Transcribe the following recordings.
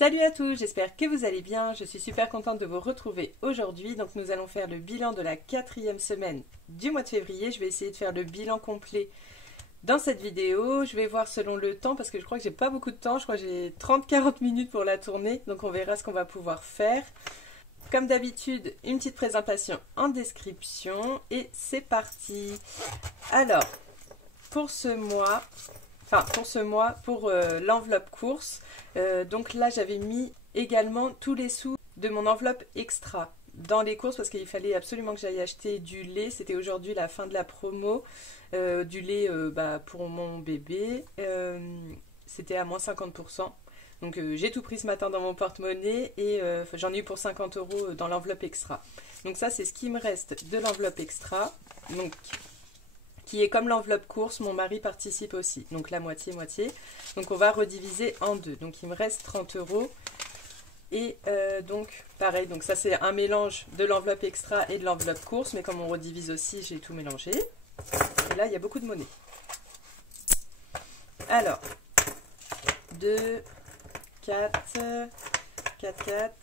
Salut à tous, j'espère que vous allez bien. Je suis super contente de vous retrouver aujourd'hui. Donc nous allons faire le bilan de la 4e semaine du mois de février. Je vais essayer de faire le bilan complet dans cette vidéo. Je vais voir selon le temps parce que je crois que j'ai pas beaucoup de temps. Je crois que j'ai 30-40 minutes pour la tournée. Donc on verra ce qu'on va pouvoir faire. Comme d'habitude, une petite présentation en description. Et c'est parti. Alors, pour ce mois, pour l'enveloppe course, donc là j'avais mis également tous les sous de mon enveloppe extra dans les courses parce qu'il fallait absolument que j'aille acheter du lait. C'était aujourd'hui la fin de la promo, du lait pour mon bébé. C'était à moins 50%. Donc j'ai tout pris ce matin dans mon porte-monnaie et j'en ai eu pour 50 € dans l'enveloppe extra. Donc ça c'est ce qui me reste de l'enveloppe extra. Donc qui est comme l'enveloppe course, mon mari participe aussi, donc la moitié-moitié. Donc on va rediviser en deux. Donc il me reste 30 €. Et donc pareil, donc ça c'est un mélange de l'enveloppe extra et de l'enveloppe course, mais comme on redivise aussi, j'ai tout mélangé. Et là il y a beaucoup de monnaie. Alors, 2, 4, 4,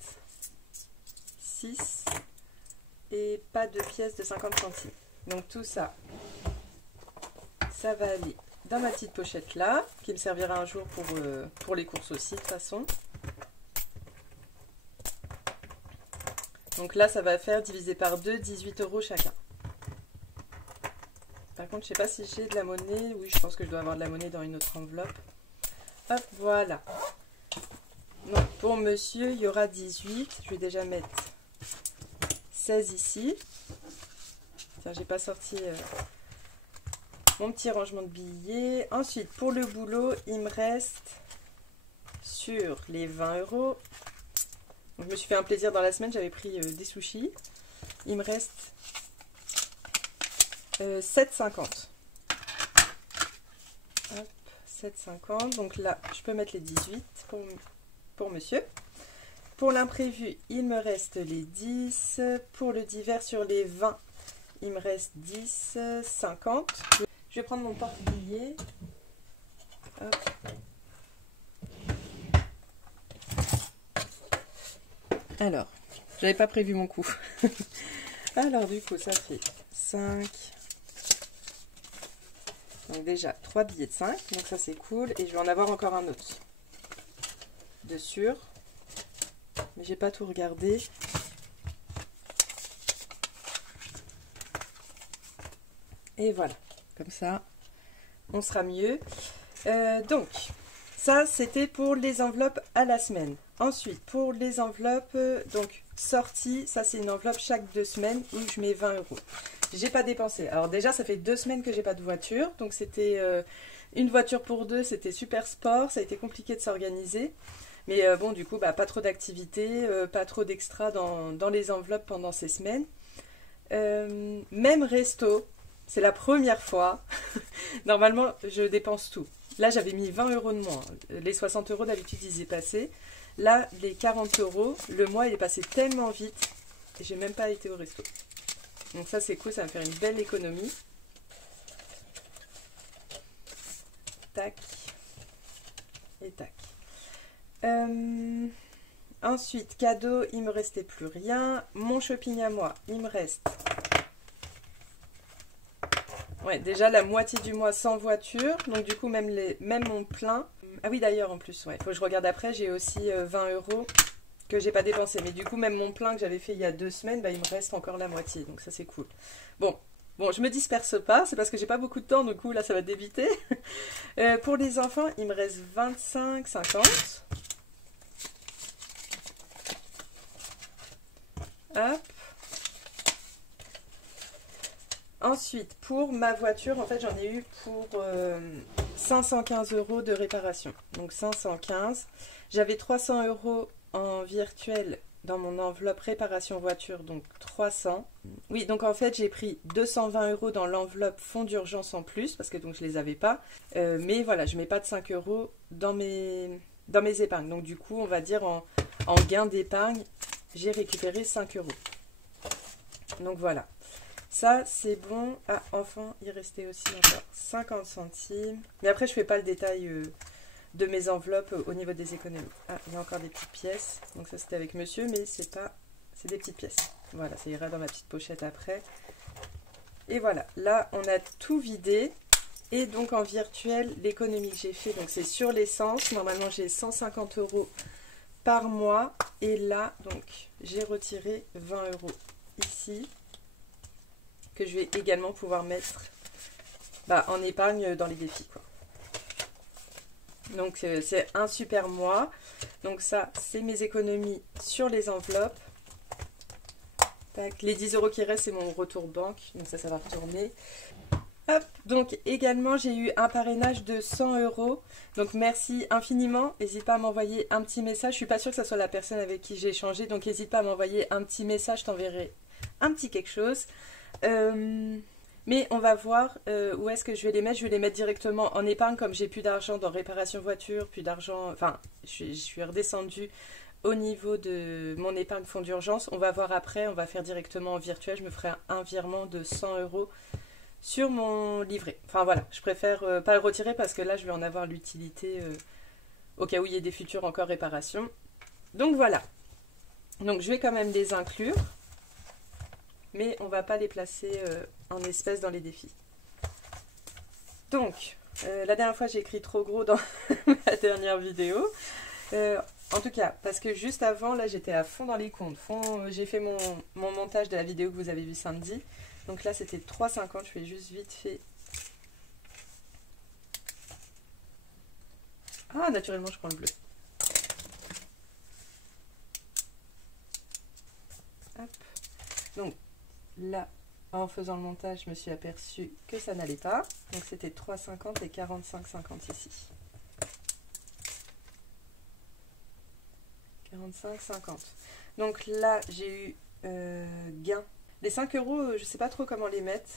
6 et pas de pièces de 50 centimes. Donc tout ça, ça va aller dans ma petite pochette là, qui me servira un jour pour les courses aussi de toute façon. Donc là, ça va faire divisé par 2, 18 € chacun. Par contre, je sais pas si j'ai de la monnaie. Oui, je pense que je dois avoir de la monnaie dans une autre enveloppe. Hop, voilà. Donc pour monsieur, il y aura 18. Je vais déjà mettre 16 ici. Tiens, j'ai pas sorti mon petit rangement de billets. Ensuite, pour le boulot, il me reste sur les 20 €. Donc, je me suis fait un plaisir dans la semaine, j'avais pris des sushis. Il me reste 7,50. Hop, 7,50. Donc là, je peux mettre les 18 pour monsieur. Pour l'imprévu, il me reste les 10. Pour le divers, sur les 20, il me reste 10, 50. Je vais prendre mon porte-billets. Alors, j'avais pas prévu mon coup. Alors du coup, ça fait 5. Donc déjà, 3 billets de 5. Donc ça, c'est cool. Et je vais en avoir encore un autre. De sûr. Mais j'ai pas tout regardé. Et voilà. Comme ça, on sera mieux. Donc, ça, c'était pour les enveloppes à la semaine. Ensuite, pour les enveloppes, donc, sorties, ça, c'est une enveloppe chaque 2 semaines où je mets 20 €. J'ai pas dépensé. Alors déjà, ça fait 2 semaines que j'ai pas de voiture. Donc, c'était une voiture pour 2. C'était super sport. Ça a été compliqué de s'organiser. Mais bon, du coup, pas trop d'activités, pas trop d'extra dans les enveloppes pendant ces semaines. Même resto. C'est la première fois. Normalement, je dépense tout. Là, j'avais mis 20 € de moins. Les 60 € d'habitude, ils y passaient. Là, les 40 €, le mois, il est passé tellement vite. Et j'ai même pas été au resto. Donc ça, c'est cool. Ça va me faire une belle économie. Tac. Et tac. Ensuite, cadeau, il me restait plus rien. Mon shopping à moi, il me reste... Ouais, déjà la moitié du mois sans voiture, donc du coup même mon plein. Ah oui d'ailleurs en plus, ouais, faut que je regarde après, j'ai aussi 20 € que j'ai pas dépensé. Mais du coup même mon plein que j'avais fait il y a 2 semaines, il me reste encore la moitié, donc ça c'est cool. Bon, je me disperse pas, c'est parce que j'ai pas beaucoup de temps, du coup là ça va débiter. Pour les enfants, il me reste 25,50. Hop. Ensuite, pour ma voiture, en fait, j'en ai eu pour 515 € de réparation. Donc 515. J'avais 300 € en virtuel dans mon enveloppe réparation voiture, donc 300. Oui, donc en fait, j'ai pris 220 € dans l'enveloppe fonds d'urgence en plus, parce que donc je les avais pas. Mais voilà, je mets pas de 5 € dans mes épargnes. Donc du coup, on va dire en gain d'épargne, j'ai récupéré 5 €. Donc voilà. Ça, c'est bon. Ah, enfin, il restait aussi encore 50 centimes. Mais après, je fais pas le détail de mes enveloppes au niveau des économies. Ah, il y a encore des petites pièces. Donc ça c'était avec monsieur, mais c'est pas... c'est des petites pièces. Voilà, ça ira dans ma petite pochette après. Et voilà, là on a tout vidé. Et donc en virtuel, l'économie que j'ai fait, donc c'est sur l'essence. Normalement j'ai 150 € par mois. Et là, donc j'ai retiré 20 € ici. Que je vais également pouvoir mettre en épargne dans les défis, quoi. Donc c'est un super mois. Donc ça, c'est mes économies sur les enveloppes. Tac. Les 10 € qui restent, c'est mon retour banque. Donc ça va retourner. Hop. Donc également, j'ai eu un parrainage de 100 €. Donc merci infiniment. N'hésite pas à m'envoyer un petit message. Je suis pas sûre que ce soit la personne avec qui j'ai échangé. Donc n'hésite pas à m'envoyer un petit message. Je t'enverrai un petit quelque chose. Mais on va voir où est-ce que je vais les mettre. Je vais les mettre directement en épargne, comme j'ai plus d'argent dans réparation voiture, plus d'argent... Enfin, je suis redescendue au niveau de mon épargne fonds d'urgence. On va voir après, on va faire directement en virtuel. Je me ferai un virement de 100 € sur mon livret. Enfin voilà, je préfère pas le retirer parce que là, je vais en avoir l'utilité au cas où il y ait des futures encore réparations. Donc voilà. Donc je vais quand même les inclure. Mais on va pas les placer en espèces dans les défis. Donc, la dernière fois j'ai écrit trop gros dans ma dernière vidéo. En tout cas, parce que juste avant, là j'étais à fond dans les comptes. J'ai fait mon montage de la vidéo que vous avez vu samedi. Donc là c'était 3,50, je fais juste vite fait. Ah, naturellement je prends le bleu. Hop. Donc, là, en faisant le montage, je me suis aperçue que ça n'allait pas. Donc c'était 3,50 et 45,50 ici. 45,50. Donc là, j'ai eu gain. Les 5 €, je ne sais pas trop comment les mettre.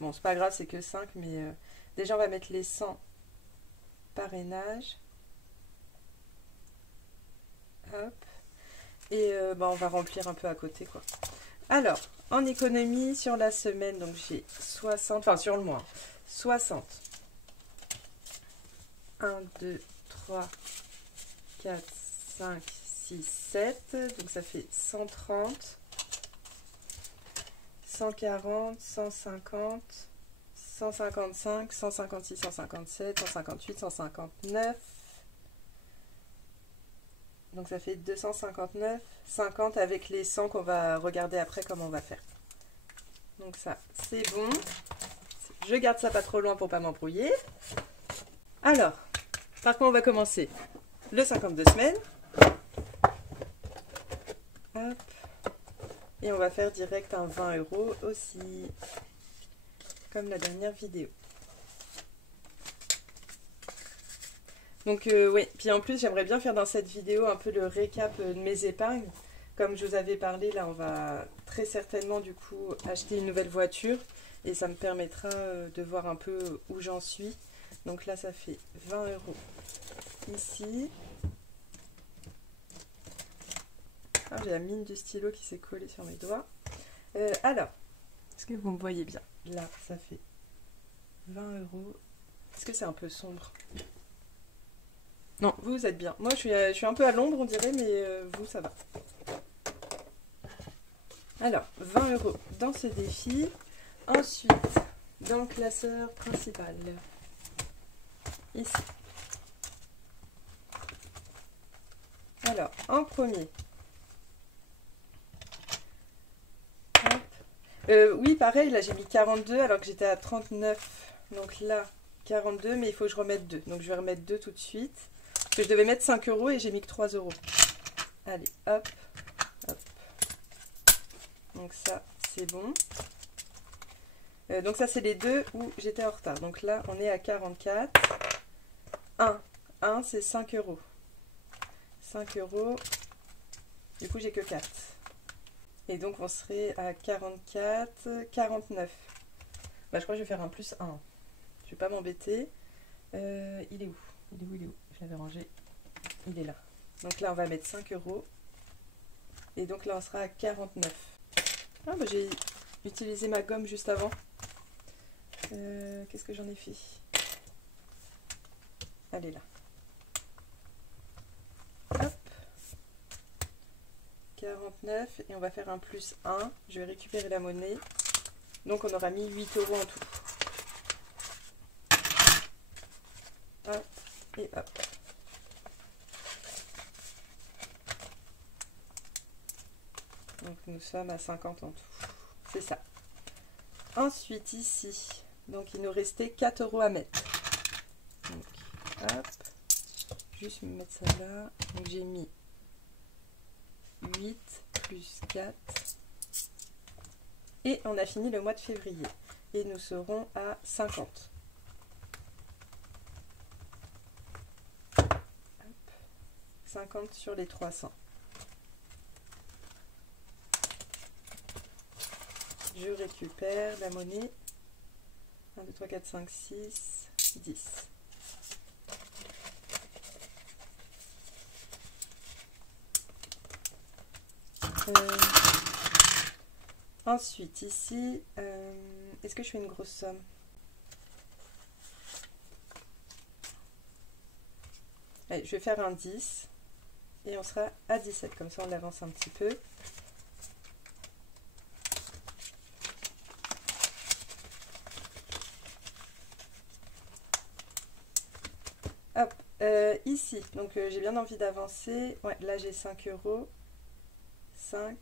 Bon, c'est pas grave, c'est que 5, mais déjà on va mettre les 100 parrainages. Hop. Et on va remplir un peu à côté, quoi. Alors, en économie, sur la semaine, donc j'ai 60, enfin sur le mois, 60. 1, 2, 3, 4, 5, 6, 7. Donc ça fait 130, 140, 150, 155, 156, 157, 158, 159. Donc ça fait 259, 50 avec les 100 qu'on va regarder après comment on va faire. Donc ça, c'est bon. Je garde ça pas trop loin pour pas m'embrouiller. Alors, par quoi on va commencer? Le 52 semaines. Hop. Et on va faire direct un 20 € aussi, comme la dernière vidéo. Donc oui, puis en plus j'aimerais bien faire dans cette vidéo un peu le récap de mes épargnes. Comme je vous avais parlé, là on va très certainement du coup acheter une nouvelle voiture. Et ça me permettra de voir un peu où j'en suis. Donc là ça fait 20 € ici. Ah, j'ai la mine du stylo qui s'est collée sur mes doigts. Alors, est-ce que vous me voyez bien? Là ça fait 20 €. Est-ce que c'est un peu sombre? Non, vous êtes bien. Moi, je suis un peu à l'ombre, on dirait, mais vous, ça va. Alors, 20 € dans ce défi. Ensuite, dans le classeur principal. Ici. Alors, en premier. Oui, pareil, là, j'ai mis 42 alors que j'étais à 39. Donc là, 42, mais il faut que je remette 2. Donc, je vais remettre 2 tout de suite. Parce que je devais mettre 5 € et j'ai mis que 3 €. Allez, hop, hop. Donc ça, c'est bon. Donc ça, c'est les deux où j'étais en retard. Donc là, on est à 44. 1, c'est 5 €. 5 €. Du coup, j'ai que 4. Et donc, on serait à 44, 49. Bah, je crois que je vais faire un plus 1. Je vais pas m'embêter. Il est où? Il est où? Je l'avais rangé. Il est là. Donc là, on va mettre 5 €. Et donc là, on sera à 49. Ah, bah, j'ai utilisé ma gomme juste avant. Qu'est-ce que j'en ai fait? Elle est là. 49 et on va faire un plus 1. Je vais récupérer la monnaie. Donc on aura mis 8 € en tout. Hop et hop. Donc nous sommes à 50 en tout. C'est ça. Ensuite ici, donc il nous restait 4 € à mettre. Donc hop. Juste me mettre ça là. Donc j'ai mis 8 plus 4. Et on a fini le mois de février. Et nous serons à 50. Hop. 50 sur les 300. Je récupère la monnaie. 1, 2, 3, 4, 5, 6, 10. Ensuite, ici, est-ce que je fais une grosse somme? Allez, je vais faire un 10 et on sera à 17, comme ça on l'avance un petit peu. Hop, ici, donc j'ai bien envie d'avancer. Ouais, là j'ai 5 €. 5.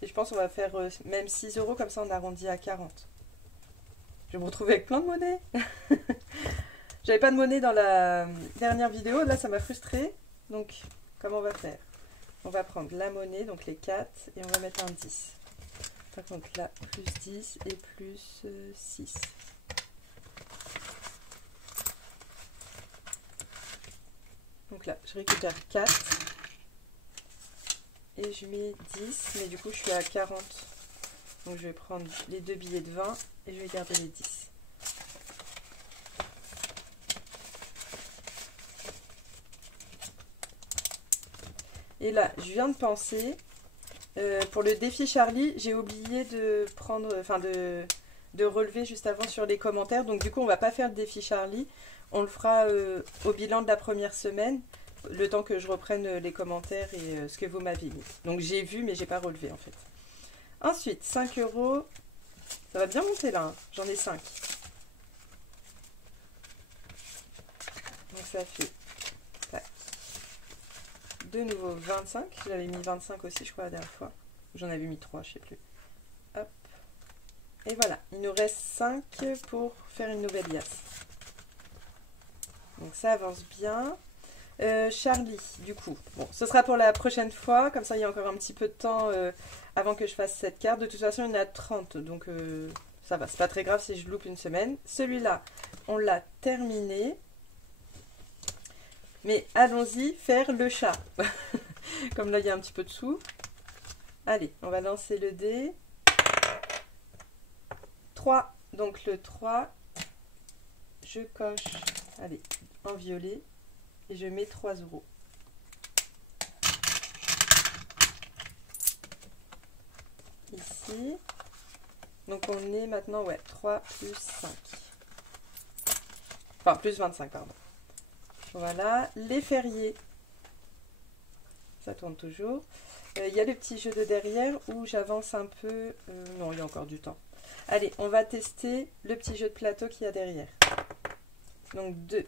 Et je pense qu'on va faire même 6 €, comme ça on arrondit à 40. Je vais me retrouver avec plein de monnaie. J'avais pas de monnaie dans la dernière vidéo, là ça m'a frustrée. Donc, comment on va faire? On va prendre la monnaie, donc les 4, et on va mettre un 10. Par contre là, plus 10 et plus 6. Donc là, je récupère 4. Et je mets 10, mais du coup je suis à 40. Donc je vais prendre les 2 billets de 20 et je vais garder les 10. Et là, je viens de penser, pour le défi Charlie, j'ai oublié de prendre, enfin de relever juste avant sur les commentaires. Donc du coup, on va pas faire le défi Charlie. On le fera au bilan de la première semaine. Le temps que je reprenne les commentaires et ce que vous m'avez mis. Donc j'ai vu, mais j'ai pas relevé en fait. Ensuite, 5 €. Ça va bien monter là, hein. J'en ai 5. Donc ça fait tac. De nouveau 25. J'avais mis 25 aussi, je crois, la dernière fois. J'en avais mis 3, je sais plus. Hop. Et voilà, il nous reste 5 pour faire une nouvelle liasse. Donc ça avance bien. Charlie, du coup, bon, ce sera pour la prochaine fois, comme ça il y a encore un petit peu de temps avant que je fasse cette carte. De toute façon, il y en a 30, donc ça va, c'est pas très grave si je loupe une semaine. Celui-là, on l'a terminé, mais allons-y faire le chat. Comme là, il y a un petit peu de sous. Allez, on va lancer le dé. 3, donc le 3, je coche, allez, en violet. Et je mets 3 €. Ici. Donc on est maintenant, ouais, 3 plus 5. Enfin, plus 25, pardon. Voilà. Les fériés. Ça tourne toujours. Il y a le petit jeu de derrière où j'avance un peu. Non, il y a encore du temps. Allez, on va tester le petit jeu de plateau qu'il y a derrière. Donc 2.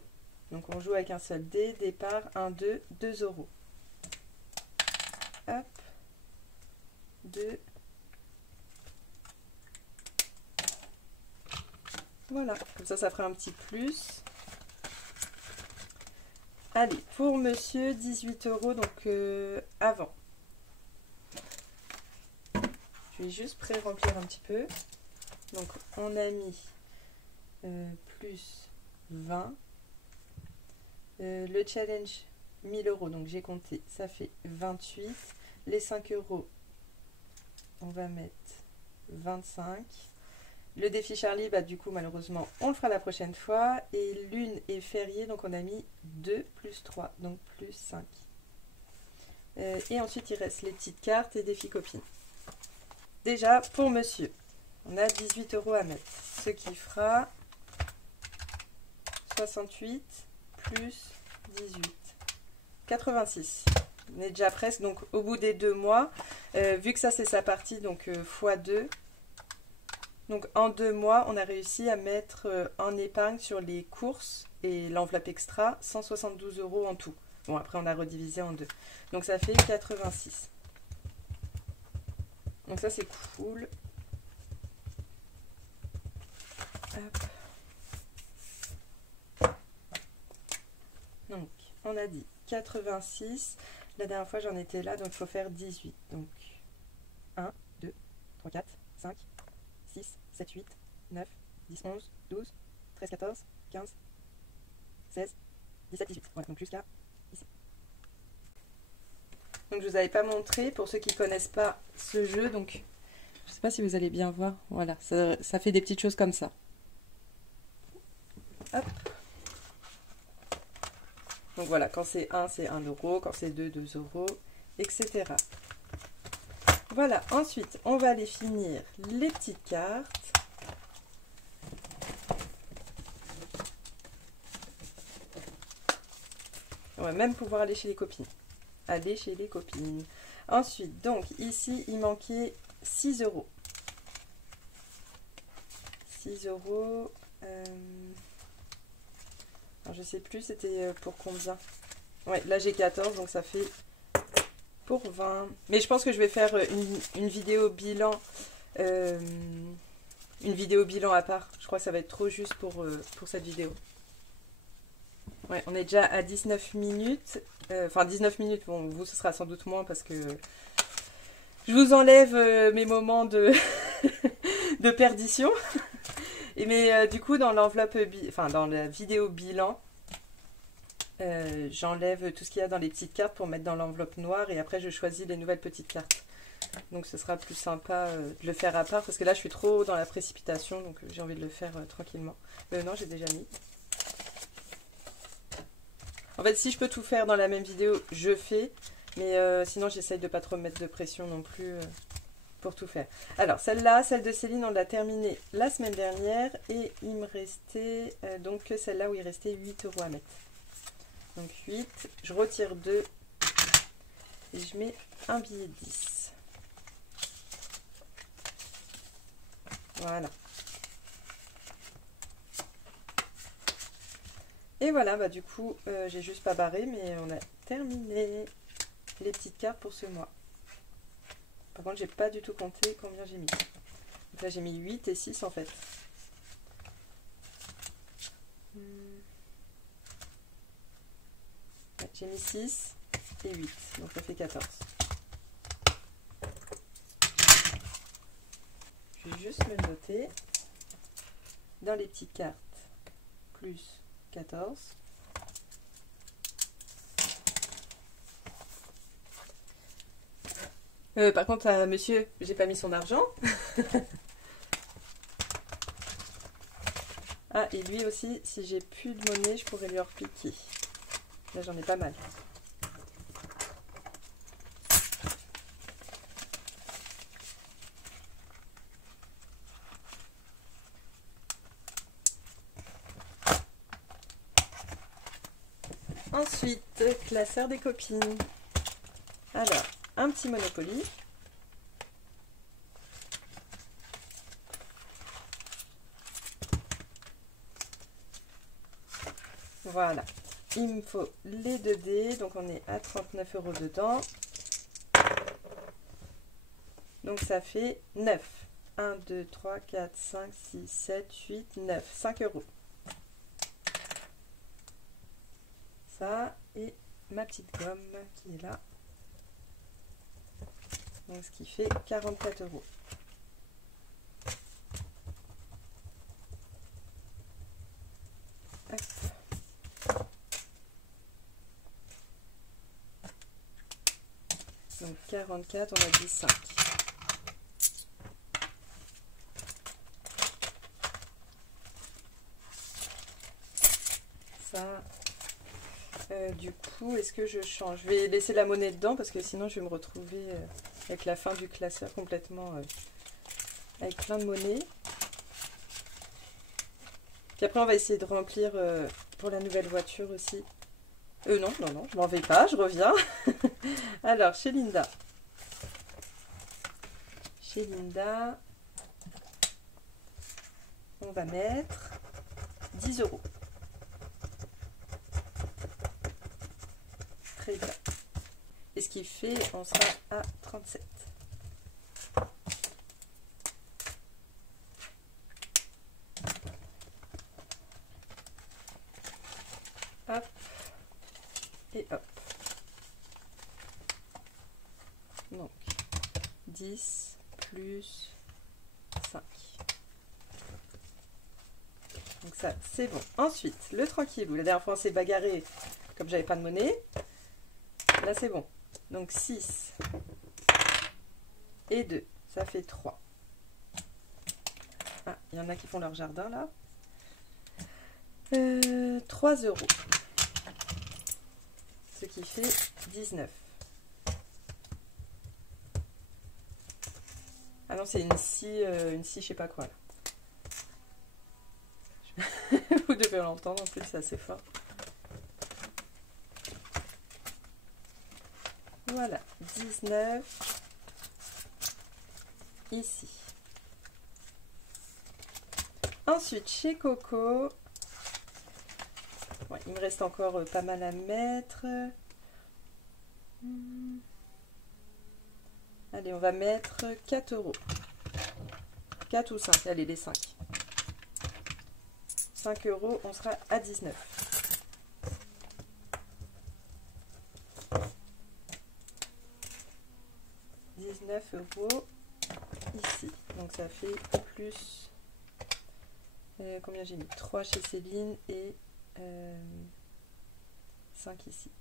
Donc on joue avec un seul dé, départ, 1, 2, 2 €. Hop, 2. Voilà, comme ça, ça fera un petit plus. Allez, pour monsieur, 18 €, donc avant. Je vais juste pré-remplir un petit peu. Donc on a mis plus 20. Le challenge 1000 €, donc j'ai compté, ça fait 28. Les 5 €, on va mettre 25. Le défi Charlie, bah du coup malheureusement on le fera la prochaine fois. Et lune et férié, donc on a mis 2 plus 3, donc plus 5. Et ensuite il reste les petites cartes et défi copines. Déjà pour monsieur, on a 18 € à mettre, ce qui fera 68 plus 18, 86. On est déjà presque, donc au bout des 2 mois, vu que ça c'est sa partie, donc x2, donc en 2 mois, on a réussi à mettre en épargne sur les courses et l'enveloppe extra 172 € en tout. Bon, après on a redivisé en 2. Donc ça fait 86. Donc ça c'est cool. Hop. Donc on a dit 86. La dernière fois j'en étais là, donc il faut faire 18. Donc 1, 2, 3, 4, 5, 6, 7, 8, 9, 10, 11, 12, 13, 14, 15, 16, 17, 18. Voilà, donc jusqu'à ici. Donc je vous avais pas montré, pour ceux qui ne connaissent pas ce jeu, donc je sais pas si vous allez bien voir. Voilà, ça fait des petites choses comme ça. Hop. Donc voilà, quand c'est 1, c'est 1 €, quand c'est 2, 2 €, etc. Voilà, ensuite, on va aller finir les petites cartes. On va même pouvoir aller chez les copines. Aller chez les copines. Ensuite, donc, ici, il manquait 6 €. 6 €. Alors, je sais plus, c'était pour combien. Ouais, là j'ai 14, donc ça fait pour 20. Mais je pense que je vais faire une vidéo bilan. Une vidéo bilan à part. Je crois que ça va être trop juste pour cette vidéo. Ouais, on est déjà à 19 minutes. Enfin, 19 minutes, bon, vous, ce sera sans doute moins parce que je vous enlève mes moments de, de perdition. Mais du coup, dans l'enveloppe, enfin dans la vidéo bilan, j'enlève tout ce qu'il y a dans les petites cartes pour mettre dans l'enveloppe noire et après je choisis les nouvelles petites cartes. Donc ce sera plus sympa de le faire à part parce que là je suis trop dans la précipitation, donc j'ai envie de le faire tranquillement. Non, j'ai déjà mis. En fait, si je peux tout faire dans la même vidéo, je fais. Mais sinon, j'essaye de pas trop me mettre de pression non plus pour tout faire. Alors, celle-là, celle de Céline, on l'a terminée la semaine dernière. Et il me restait donc que celle-là où il restait 8 € à mettre. Donc 8, je retire 2 et je mets un billet de 10. Voilà. Et voilà, bah du coup, j'ai juste pas barré, mais on a terminé les petites cartes pour ce mois. Par contre, j'ai pas du tout compté combien j'ai mis. Donc là, j'ai mis 8 et 6 en fait. Ouais, j'ai mis 6 et 8, donc ça fait 14. Je vais juste me le noter. Dans les petites cartes, plus 14. Par contre, à monsieur, j'ai pas mis son argent. Ah, et lui aussi, si j'ai plus de monnaie, je pourrais lui en repiquer. Là, j'en ai pas mal. Ensuite, classeur des copines. Alors, un petit Monopoly. Voilà. Il me faut les 2 dés. Donc, on est à 39 € dedans. Donc, ça fait 9. 1, 2, 3, 4, 5, 6, 7, 8, 9. 5 €. Ça, et ma petite gomme qui est là. Donc, ce qui fait 44 €. Hop. Donc 44, on a dit 5. Ça, du coup, est-ce que je change? Je vais laisser la monnaie dedans parce que sinon je vais me retrouver avec la fin du classeur complètement avec plein de monnaie. Puis après, on va essayer de remplir pour la nouvelle voiture aussi. Non, non, non, je m'en vais pas, je reviens. Alors, chez Linda. Chez Linda, on va mettre 10 €. Très bien. Et ce qui fait, on sera à 37. Hop. Et hop. Donc, 10 plus 5. Donc ça, c'est bon. Ensuite, le tranquillou. La dernière fois, on s'est bagarré comme j'avais pas de monnaie. Là, c'est bon. Donc, 6 et 2. Ça fait 3. Ah, il y en a qui font leur jardin, là. 3 €. Ce qui fait 19. Ah non, c'est une scie, je sais pas quoi, là. Vous devez l'entendre, en plus, c'est assez fort. Voilà, 19 ici. Ensuite, chez Coco, ouais, il me reste encore pas mal à mettre. Allez, on va mettre 4 €. 4 ou 5, allez, les 5. 5 €, on sera à 19. €. Ici, donc ça fait plus combien j'ai mis 3 chez Céline et 5 ici.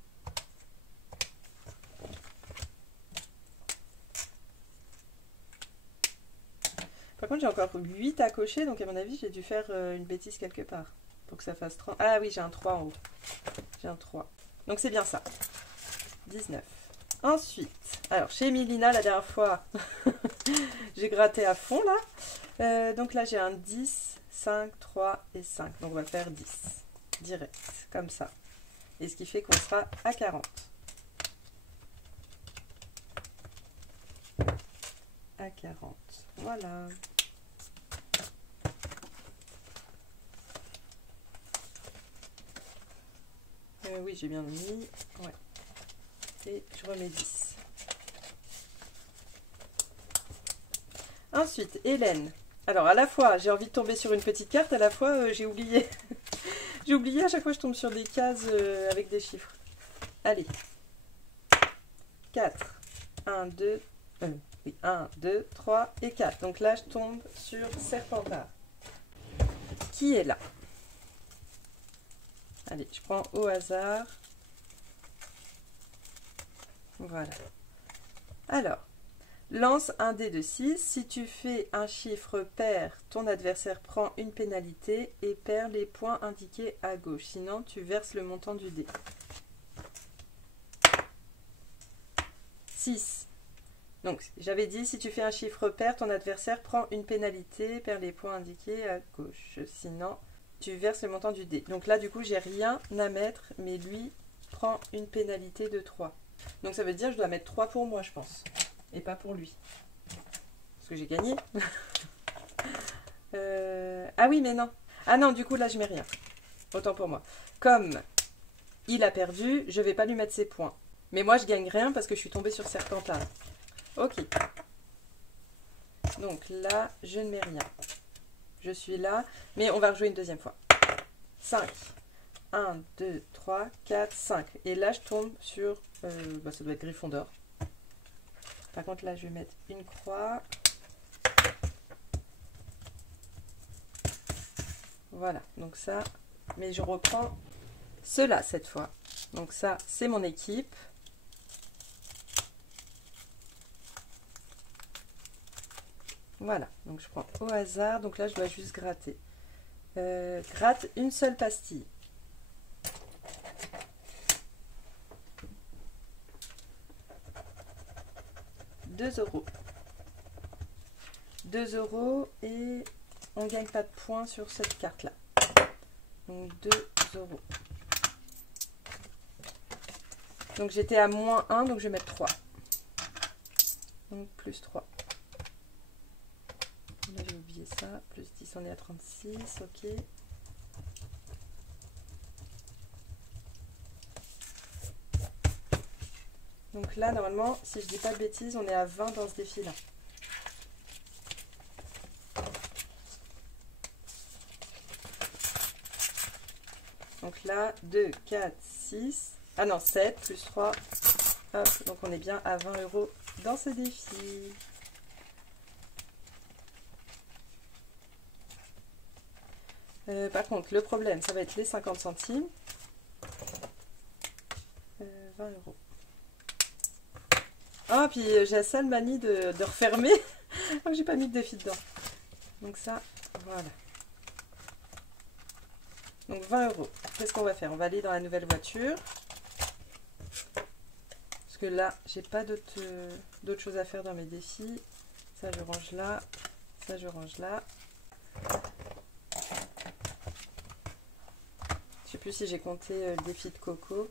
Par contre, j'ai encore 8 à cocher, donc à mon avis, j'ai dû faire une bêtise quelque part pour que ça fasse 30. Ah oui, j'ai un 3 en haut. J'ai un 3. Donc c'est bien ça. 19. Ensuite, alors chez Mélina, la dernière fois, j'ai gratté à fond là. Donc là, j'ai un 10, 5, 3 et 5. Donc on va faire 10. Direct, comme ça. Et ce qui fait qu'on sera à 40. À 40. Voilà. Oui, j'ai bien mis. Ouais. Et je remets 10. Ensuite, Hélène. Alors, à la fois, j'ai envie de tomber sur une petite carte, à la fois, j'ai oublié. J'ai oublié, à chaque fois, je tombe sur des cases avec des chiffres. Allez. 4. 1, 2, oui, 1, 2, 3 et 4. Donc là, je tombe sur Serpentard. Qui est là? Allez, je prends au hasard. Voilà. Alors, lance un dé de 6. Si tu fais un chiffre pair, ton adversaire prend une pénalité et perd les points indiqués à gauche. Sinon, tu verses le montant du dé. 6. Donc, j'avais dit, si tu fais un chiffre pair, ton adversaire prend une pénalité, perd les points indiqués à gauche. Sinon, tu verses le montant du dé. Donc là, du coup, j'ai rien à mettre, mais lui prend une pénalité de 3. Donc ça veut dire que je dois mettre 3 pour moi, je pense. Et pas pour lui. Parce que j'ai gagné. Ah oui, mais non. Ah non, du coup, là, je mets rien. Autant pour moi. Comme il a perdu, je vais pas lui mettre ses points. Mais moi, je gagne rien parce que je suis tombée sur Serpentard. Ok. Donc là, je ne mets rien. Je suis là. Mais on va rejouer une deuxième fois. 5. 1, 2, 3, 4, 5. Et là, je tombe sur... ça doit être Gryffondor. Par contre, là, je vais mettre une croix. Voilà. Donc ça... Mais je reprends cela cette fois. Donc ça, c'est mon équipe. Voilà. Donc je prends au hasard. Donc là, je dois juste gratter. Gratte une seule pastille. 2 €. 2 € et on ne gagne pas de points sur cette carte-là. Donc 2 €. Donc j'étais à moins 1, donc je vais mettre 3. Donc plus 3. Là j'ai oublié ça. Plus 10, on est à 36. Ok. Donc là, normalement, si je dis pas de bêtises, on est à 20 dans ce défi-là. Donc là, 2, 4, 6. Ah non, 7 plus 3. Hop, donc on est bien à 20 € dans ce défi. Par contre, le problème, ça va être les 50 centimes. 20 €. Ah, puis j'ai la sale manie de refermer. J'ai pas mis de défi dedans. Donc ça, voilà. Donc 20 €. Qu'est-ce qu'on va faire? On va aller dans la nouvelle voiture. Parce que là, j'ai pas d'autres choses à faire dans mes défis. Ça, je range là. Ça, je range là. Je sais plus si j'ai compté le défi de Coco.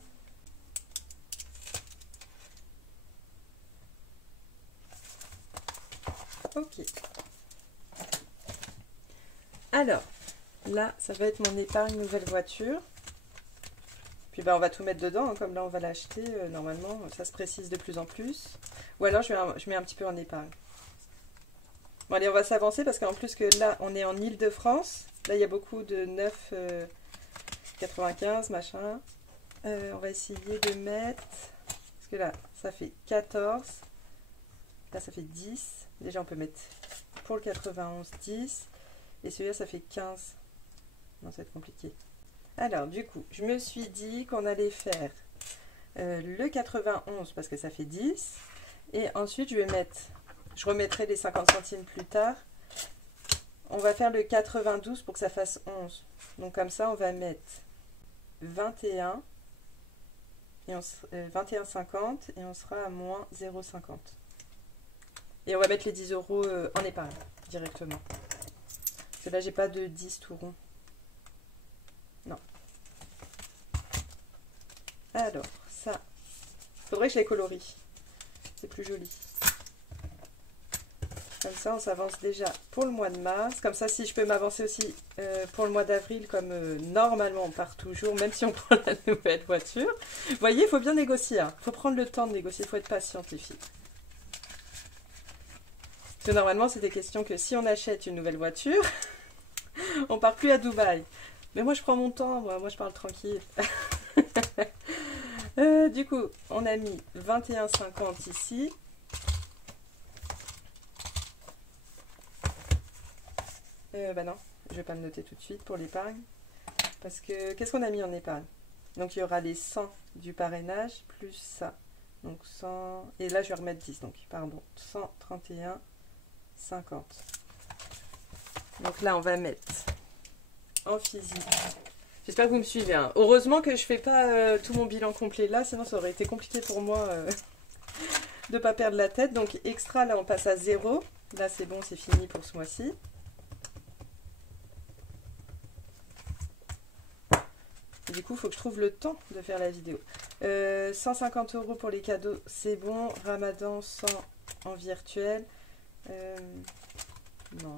Ok. Alors, là, ça va être mon épargne nouvelle voiture. Puis on va tout mettre dedans, hein, comme là on va l'acheter, normalement, ça se précise de plus en plus. Ou alors je mets un petit peu en épargne. Bon allez, on va s'avancer parce qu'en plus que là, on est en Île-de-France. Là, il y a beaucoup de 9,95 machin. On va essayer de mettre... Parce que là, ça fait 14. Là, ça fait 10. Déjà, on peut mettre pour le 91, 10. Et celui-là, ça fait 15. Non, ça va être compliqué. Alors, du coup, je me suis dit qu'on allait faire le 91 parce que ça fait 10. Et ensuite, je remettrai les 50 centimes plus tard. On va faire le 92 pour que ça fasse 11. Donc, comme ça, on va mettre 21 et 21,50 et on sera à moins 0,50. Et on va mettre les 10 € en épargne directement. Parce que là, j'ai pas de 10 tout rond. Non. Alors, ça, faudrait que je les colorie. C'est plus joli. Comme ça, on s'avance déjà pour le mois de mars. Comme ça, si je peux m'avancer aussi pour le mois d'avril, comme normalement on part toujours, même si on prend la nouvelle voiture. Vous voyez, il faut bien négocier. Il faut prendre le temps de négocier, il faut être patiente, les filles. Parce que normalement, c'est des questions que si on achète une nouvelle voiture, on part plus à Dubaï. Mais moi, je prends mon temps, moi je parle tranquille. Du coup, on a mis 21,50 ici. Bah non, je vais pas me noter tout de suite pour l'épargne. Parce que, qu'est-ce qu'on a mis en épargne? Donc, il y aura les 100 du parrainage, plus ça. Donc, 100... Et là, je vais remettre 10, donc, pardon. 131,50. Donc là, on va mettre en physique. J'espère que vous me suivez. Hein. Heureusement que je fais pas tout mon bilan complet là, sinon ça aurait été compliqué pour moi de pas perdre la tête. Donc extra, là on passe à 0. Là c'est bon, c'est fini pour ce mois-ci. Du coup, il faut que je trouve le temps de faire la vidéo. 150 € pour les cadeaux, c'est bon. Ramadan 100 en virtuel. Non.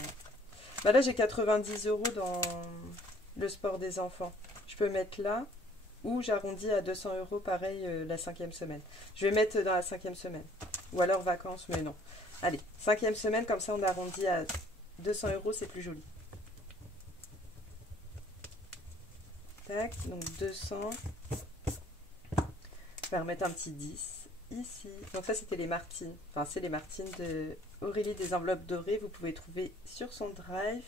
Bah là, j'ai 90 € dans le sport des enfants. Je peux mettre là, ou j'arrondis à 200 € pareil la 5e semaine. Je vais mettre dans la 5e semaine. Ou alors vacances, mais non. Allez, 5e semaine, comme ça on arrondit à 200 €, c'est plus joli. Tac, donc 200. Je vais remettre un petit 10 ici. Donc ça, c'était les Martines. Enfin, c'est les Martines de Aurélie des enveloppes dorées. Vous pouvez trouver sur son drive.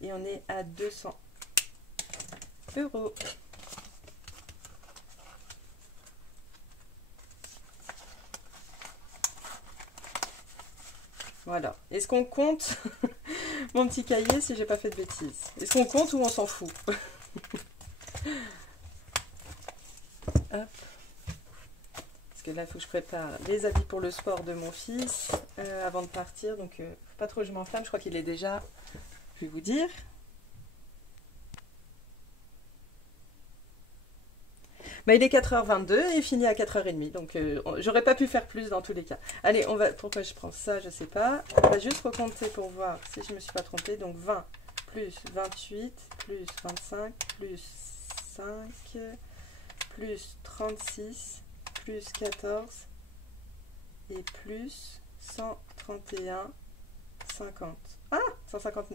Et on est à 200 €. Voilà. Est-ce qu'on compte mon petit cahier si j'ai pas fait de bêtises? Est-ce qu'on compte ou on s'en fout? Hop. Parce que là, il faut que je prépare les habits pour le sport de mon fils avant de partir. Donc, faut pas trop que je m'enflamme. Je crois qu'il est déjà... Je vais vous dire. Bah, il est 4h22 et fini à 4h30, donc j'aurais pas pu faire plus dans tous les cas. Allez, on va, pourquoi je prends ça, je sais pas. On va juste recompter pour voir si je me suis pas trompée. Donc 20 plus 28 plus 25 plus 5 plus 36 plus 14 et plus 131, 50. Ah, 150.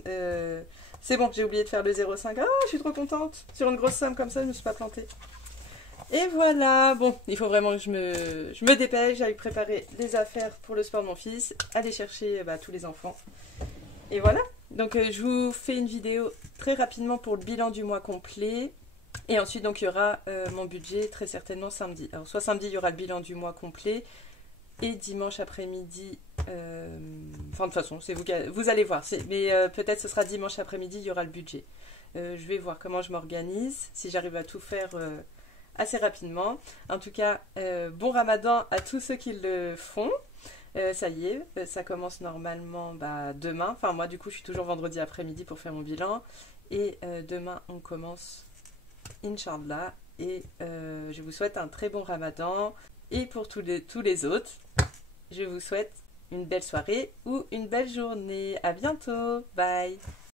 C'est bon, j'ai oublié de faire le 0,5. Ah, je suis trop contente. Sur une grosse somme comme ça, je me suis pas plantée. Et voilà, bon, il faut vraiment que je me dépêche, j'aille préparer les affaires pour le sport de mon fils, aller chercher tous les enfants. Et voilà, donc je vous fais une vidéo très rapidement pour le bilan du mois complet. Et ensuite, donc, il y aura mon budget très certainement samedi. Alors, soit samedi, il y aura le bilan du mois complet. Et dimanche après-midi, enfin, de toute façon, c'est vous allez voir. Mais peut-être ce sera dimanche après-midi, il y aura le budget. Je vais voir comment je m'organise, si j'arrive à tout faire assez rapidement. En tout cas, bon ramadan à tous ceux qui le font. Ça y est, ça commence normalement demain. Enfin, moi, du coup, je suis toujours vendredi après-midi pour faire mon bilan. Et demain, on commence, Inch'Allah. Et je vous souhaite un très bon ramadan. Et pour tous les autres, je vous souhaite une belle soirée ou une belle journée. À bientôt. Bye.